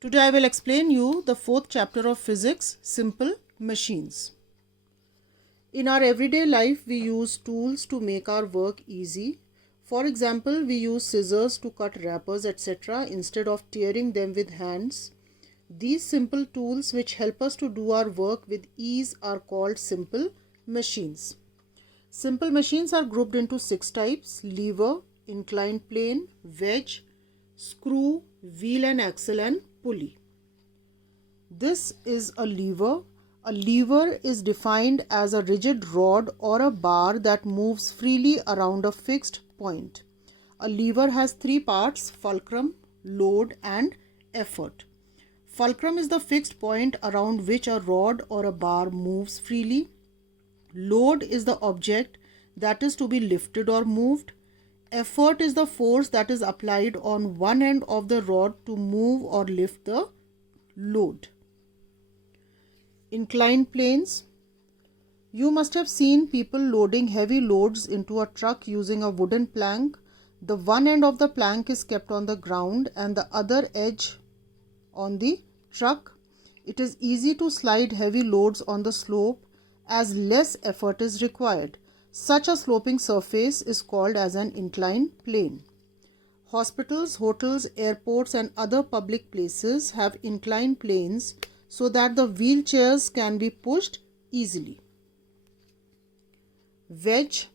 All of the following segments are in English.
Today I will explain you the fourth chapter of physics, simple machines. In our everyday life, we use tools to make our work easy. For example, we use scissors to cut wrappers, etc. instead of tearing them with hands. These simple tools which help us to do our work with ease are called simple machines. Simple machines are grouped into 6 types: lever, inclined plane, wedge, screw, wheel and axle, and pulley. This is a lever. A lever is defined as a rigid rod or a bar that moves freely around a fixed point. A lever has 3 parts: fulcrum, load, and effort. Fulcrum is the fixed point around which a rod or a bar moves freely. Load is the object that is to be lifted or moved. Effort is the force that is applied on one end of the rod to move or lift the load. Inclined planes. You must have seen people loading heavy loads into a truck using a wooden plank. The one end of the plank is kept on the ground and the other edge on the truck. It is easy to slide heavy loads on the slope as less effort is required. Such a sloping surface is called as an inclined plane. Hospitals, hotels, airports and other public places have inclined planes so that the wheelchairs can be pushed easily. Wedge.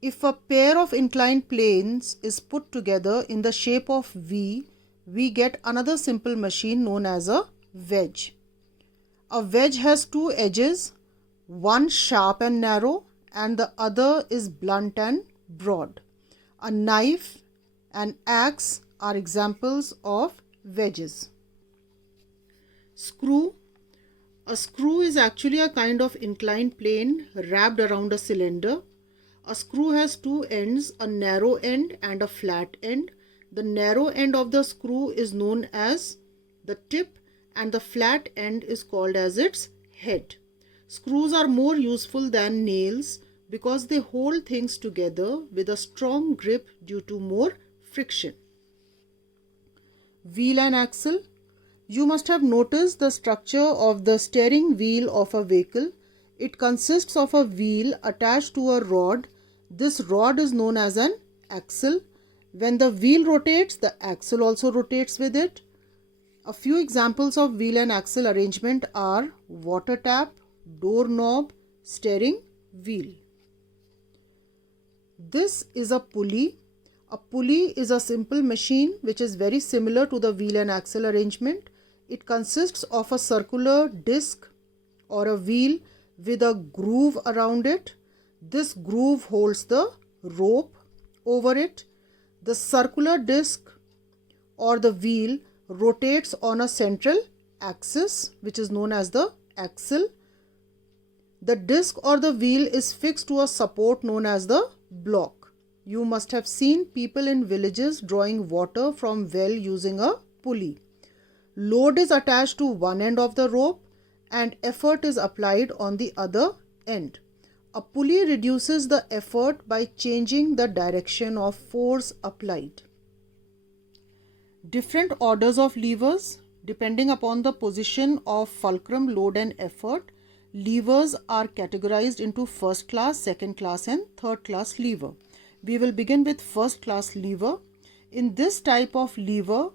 If a pair of inclined planes is put together in the shape of V, we get another simple machine known as a wedge. A wedge has 2 edges, one sharp and narrow and the other is blunt and broad. A knife and axe are examples of wedges. Screw. A screw is actually a kind of inclined plane wrapped around a cylinder. A screw has 2 ends, a narrow end and a flat end. The narrow end of the screw is known as the tip and the flat end is called as its head. Screws are more useful than nails because they hold things together with a strong grip due to more friction. Wheel and axle. You must have noticed the structure of the steering wheel of a vehicle. It consists of a wheel attached to a rod. This rod is known as an axle. When the wheel rotates, the axle also rotates with it. A few examples of wheel and axle arrangement are water tap, door knob, steering wheel. This is a pulley. A pulley is a simple machine which is very similar to the wheel and axle arrangement. It consists of a circular disc or a wheel with a groove around it. This groove holds the rope over it. The circular disc or the wheel rotates on a central axis which is known as the axle. The disc or the wheel is fixed to a support known as the block. You must have seen people in villages drawing water from well using a pulley. Load is attached to one end of the rope and effort is applied on the other end. A pulley reduces the effort by changing the direction of force applied. Different orders of levers. Depending upon the position of fulcrum, load and effort, levers are categorized into first class, second class and third class lever. We will begin with first class lever. In this type of lever,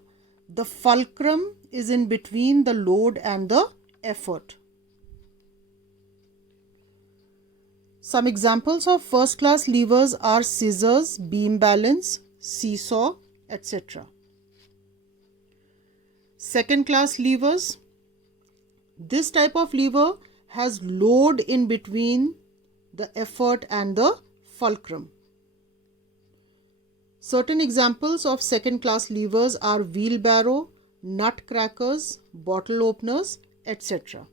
the fulcrum is in between the load and the effort. Some examples of first class levers are scissors, beam balance, seesaw, etc. Second class levers. This type of lever has load in between the effort and the fulcrum. Certain examples of second class levers are wheelbarrow, nut crackers, bottle openers, etc.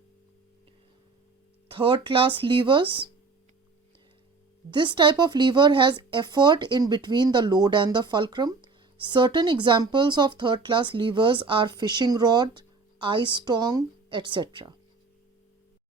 Third class levers. This type of lever has effort in between the load and the fulcrum. Certain examples of third class levers are fishing rod, ice tong, etc.